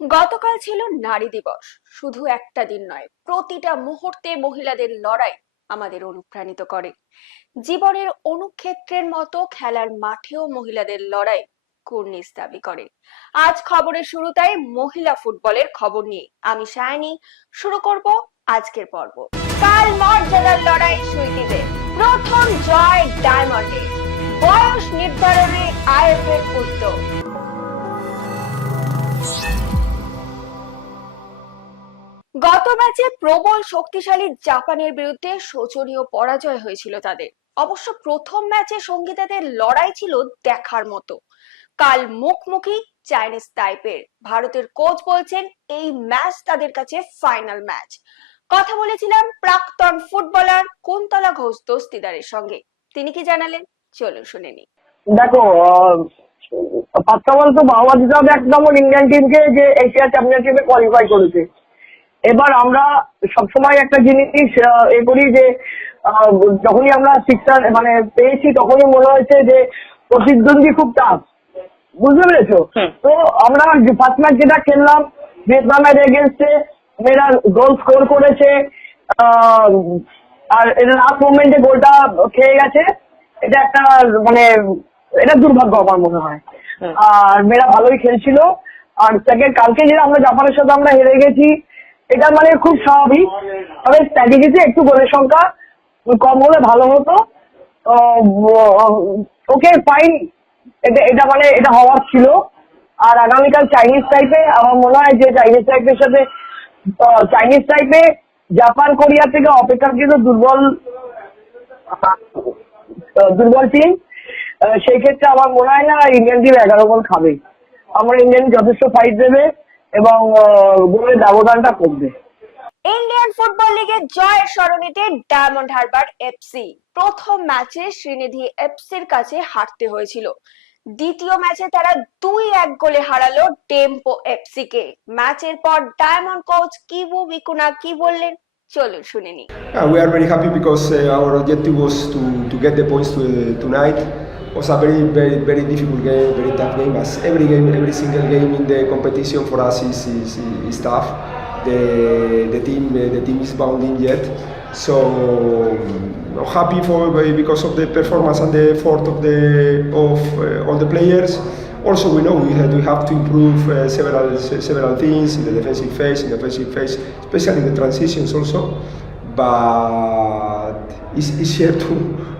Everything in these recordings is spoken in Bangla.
গতকাল ছিল নারী দিবস। শুধু একটা দিন নয়, প্রতিটা মুহূর্তে মহিলাদের লড়াই আমাদের অনুপ্রাণিত করে। জীবনের অনুক্ষেত্রের মতো খেলার মাঠেও মহিলাদের লড়াই কুর্নিশ দাবি করে। আজ খবরের শুরুটাই মহিলা ফুটবলের খবর নিয়ে আমি সায়নী শুরু করব আজকের পর্ব। কাল মর্যাদার লড়াই সুইটিদের, প্রথম জয় ডায়মন্ডে, বয়স নির্ধারণে আইএফএর উদ্যোগ। গত ম্যাচে প্রবল শক্তিশালী জাপানের বিরুদ্ধে শোচনীয় পরাজয় হয়েছিল তাদের। অবশ্য প্রথম ম্যাচে সঙ্গীতাদের লড়াই ছিল দেখার মতো। কাল মুখোমুখি চাইনিজ তাইপের। ভারতের কোচ বলছেন এই ম্যাচ তাদের কাছে ফাইনাল ম্যাচ। কথা বলেছিলাম প্রাক্তন ফুটবলার কুন্তলা ঘোষ দস্তিদারের সঙ্গে। তিনি কি জানালেন, চলুন শুনে নি। দেখো, ফার্স্ট অফ অল তো বাবা দিতে হবে একদম ইন্ডিয়ান টিমকে যে এশিয়া চ্যাম্পিয়নশিপে কোয়ালিফাই করেছে। এবার আমরা সবসময় একটা জিনিস এ করি যে যখনই আমরা সিক্সার মানে পেয়েছি তখনই মনে হয়েছে যে প্রতিদ্বন্দ্বী খুব টাফ, বুঝতে পেরেছো? তো আমরা ফার্স্ট ম্যাচ যেটা খেললাম ভিয়েতনামের এগেনস্টে, মেয়েরা গোল স্কোর করেছে, আর এটা লাস্ট মোমেন্টে গোলটা খেয়ে গেছে। এটা একটা মানে এটা দুর্ভাগ্য আমার মনে হয়। আর মেয়েরা ভালোই খেলছিল। আর সেকেন্ড কালকে যেটা আমরা জাপানের সাথে আমরা হেরে গেছি, এটা মানে খুব স্বাভাবিক। তবে স্ট্র্যাটেজিতে একটু গোলের সংখ্যা কম হলে ভালো হতো। ওকে ফাইন, এটা মানে এটা হওয়ার ছিল। আর আগামীকাল চাইনিজ টাইপে, আমার মনে হয় যে চাইনিজ টাইপের সাথে চাইনিজ টাইপে জাপান কোরিয়া থেকে অপেক্ষাকৃত দুর্বল টিম। সেই ক্ষেত্রে আমার মনে হয় না ইন্ডিয়ান টিম 11 গোল খাবে। আমার ইন্ডিয়ান যথেষ্ট ফাইট দেবে এবং গোলের ব্যবধানটা কমবে। ইন্ডিয়ান ফুটবল লিগের জয়ের স্মরণীতে ডায়মন্ড হারবার এফসি প্রথম ম্যাচে শ্রীনিধি এফসির কাছে হারতে হয়েছিল। দ্বিতীয় ম্যাচে তারা 2-1 গোলে হারালো টেম্পো এফসি কে। ম্যাচের পর ডায়মন্ড কোচ কিবু বিকুনা কি বললেন, চলুন শুনে নি। We are very happy because our objective was to get the points tonight. It was a very difficult game, very tough game. As every game, every single game in the competition for us is tough. The team is bounding yet, so happy because of the performance and the effort of all the players. Also, we know we have to improve several things in the defensive phase, especially in the transitions also. But it's easier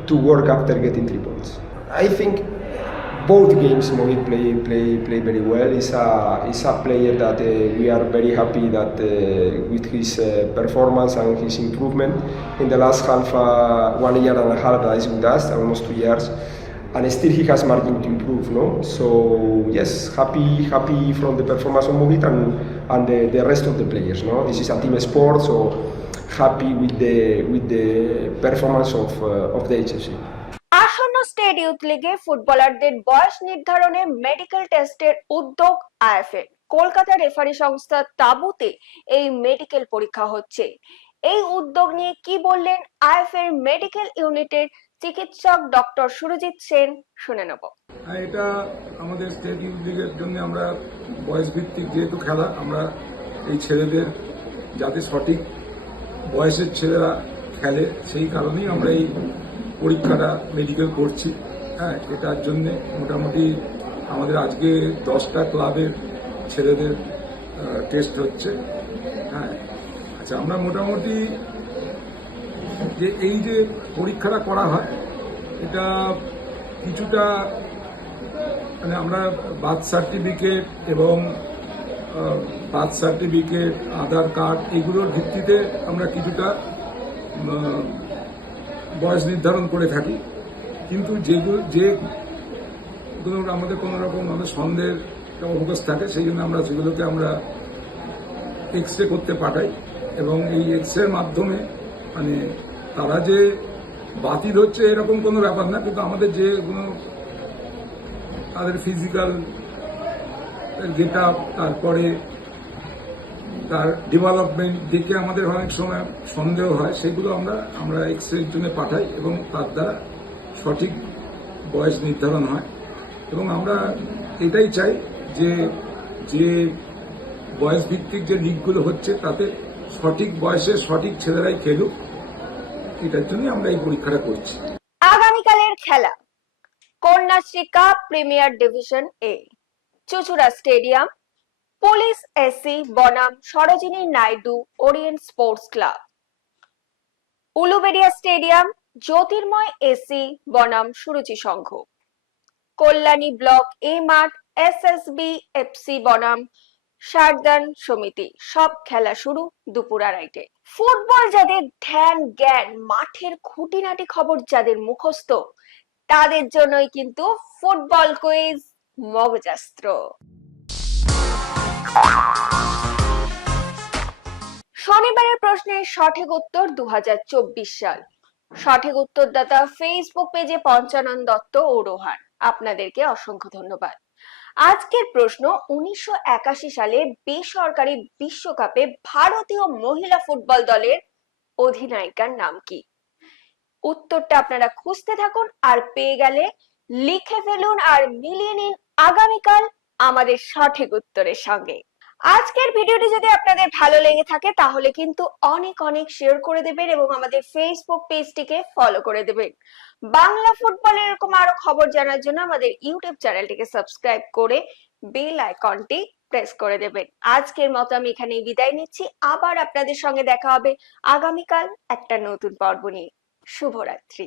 to work after getting 3 points. I think both games Mohit play very well. He's a player that we are very happy that with his performance and his improvement in the last 1 year and a half that he's with us, almost 2 years. And still he has margin to improve, no? So yes, happy from the performance of Mohit and the rest of the players, no? This is a team sport, so happy with the performance of the HFC. আসন্ন স্টেট ইউথ লিগে ফুটবলারদের বয়স নির্ধারণে মেডিকেল টেস্টের উদ্যোগ আইএফএ। কলকাতা রেফারি সংস্থা তাবুতে এই মেডিকেল পরীক্ষা হচ্ছে। এই উদ্যোগ নিয়ে কি বললেন আইএফএর মেডিকেল ইউনিটের চিকিৎসক ডক্টর সুরজিৎ সেন, শুনে নেব। এটা আমাদের স্টেট ইউথ লিগের জন্য আমরা বয়স ভিত্তিক যেহেতু খেলা, আমরা এই ছেলেদের যাতে সঠিক বয়সের ছেলেরা খেলে সেই কারণেই আমরা এই পরীক্ষাটা মেডিকেল করছি। হ্যাঁ, এটার জন্য মোটামুটি আমাদের আজকে 10টা ক্লাবের ছেলেদের টেস্ট হচ্ছে। হ্যাঁ, আচ্ছা, আমরা মোটামুটি যে এই যে পরীক্ষাটা করা হয় এটা কিছুটা মানে আমরা বার্থ সার্টিফিকেট এবং আধার কার্ড এগুলোর ভিত্তিতে আমরা কিছুটা বয়স নির্ধারণ করে থাকি। কিন্তু যেগুলো আমাদের কোনো রকম আমাদের সন্দেহের অবকাশ থাকে সেই জন্য আমরা সেগুলোকে আমরা এক্স রে করতে পাঠাই এবং এই এক্স রের মাধ্যমে মানে তারা যে বাতিল হচ্ছে এরকম কোনো ব্যাপার না, কিন্তু আমাদের যে কোনো তাদের ফিজিক্যাল যেটা তারপরে তার ডেভেলপমেন্ট দেখে আমাদের অনেক সময় সন্দেহ হয়, সেগুলো আমরা এক্স রের জন্য পাঠাই এবং তার দ্বারা সঠিক বয়স নির্ধারণ হয়। এবং আমরা এটাই চাই যে বয়স ভিত্তিক যে লিগগুলো হচ্ছে তাতে সঠিক বয়সে সঠিক ছেলেরাই খেলুক, এটার জন্য আমরা এই পরীক্ষাটা করছি। আগামীকালের খেলা কন্যাশ্রী কাপ প্রিমিয়ার ডিভিশন এ, চুচুড়া স্টেডিয়াম, পুলিশ এসসি বনাম Sarojini Naidu Orient Sports Club, Uluberia stadium, Jyotirmoy AC বনাম সুরুচি সংঘ, কল্যাণী ব্লক এ মাঠ, এসএসবি এফসি বনাম সারদান সমিতি। সব খেলা শুরু দুপুর 2:30টায়। ফুটবল যাদের ধ্যান জ্ঞান, মাঠের খুঁটিনাটি খবর যাদের মুখস্থ, তাদের জন্যই কিন্তু ফুটবল কুইজ মগজাস্ত্র। শনিবারের প্রশ্নের সঠিক উত্তর 2024 সাল। সঠিক উত্তরদাতা ফেসবুক পেজে পঞ্চানন দত্ত ও রোহান, আপনাদেরকে অসংখ্য ধন্যবাদ। আজকের প্রশ্ন, 1981 সালে বেসরকারি বিশ্বকাপে ভারতীয় মহিলা ফুটবল দলের অধিনায়িকার নাম কি? উত্তরটা আপনারা খুঁজতে থাকুন, আর পেয়ে গেলে লিখে ফেলুন আর মিলিয়ে নিন আগামীকাল আমাদের সঠিক উত্তরের সঙ্গে। আজকের ভিডিওটি যদি আপনাদের ভালো লেগে থাকে তাহলে কিন্তু অনেক অনেক শেয়ার করে দেবেন এবং আমাদের ফেসবুক পেজটিকে ফলো করে দেবেন। বাংলা ফুটবলের এরকম আরো খবর জানার জন্য আমাদের ইউটিউব চ্যানেলটিকে সাবস্ক্রাইব করে বেল আইকনটি প্রেস করে দেবেন। আজকের মতো আমি এখানেই বিদায় নিচ্ছি, আবার আপনাদের সঙ্গে দেখা হবে আগামীকাল একটা নতুন পর্ব নিয়ে। শুভরাত্রি।